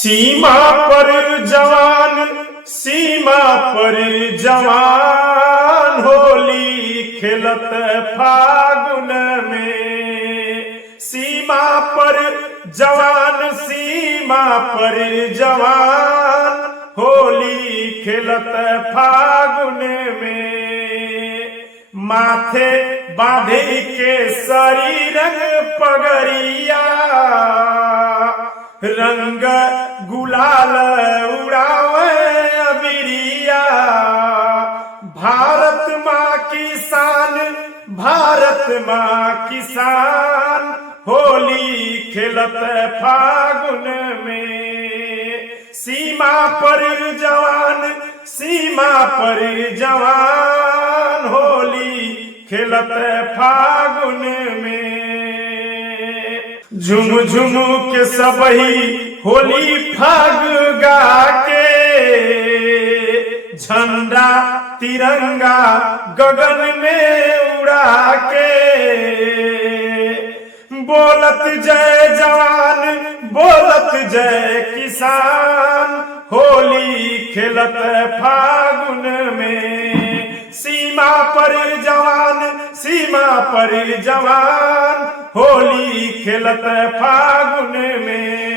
सीमा पर जवान, सीमा पर जवान, होली खेलत फागुन में। सीमा पर जवान, सीमा पर जवान, होली खेलत फागुन में। माथे बांधे के सरी रंग पगड़िया, रंग गुलाल उड़ावे अबिरिया। भारत माँ किसान, भारत माँ किसान, होली खेलत फागुन में। सीमा पर जवान, सीमा पर जवान, होली खेलत फागुन में। झुम झुम के सबही होली फाग गा के, झंडा तिरंगा गगन में उड़ा के। बोलत जय जवान, बोलत जय किसान, होली खेलत फागुन में। सीमा पर जवान, सीमा पर जवान, होली खेलत फागुन में।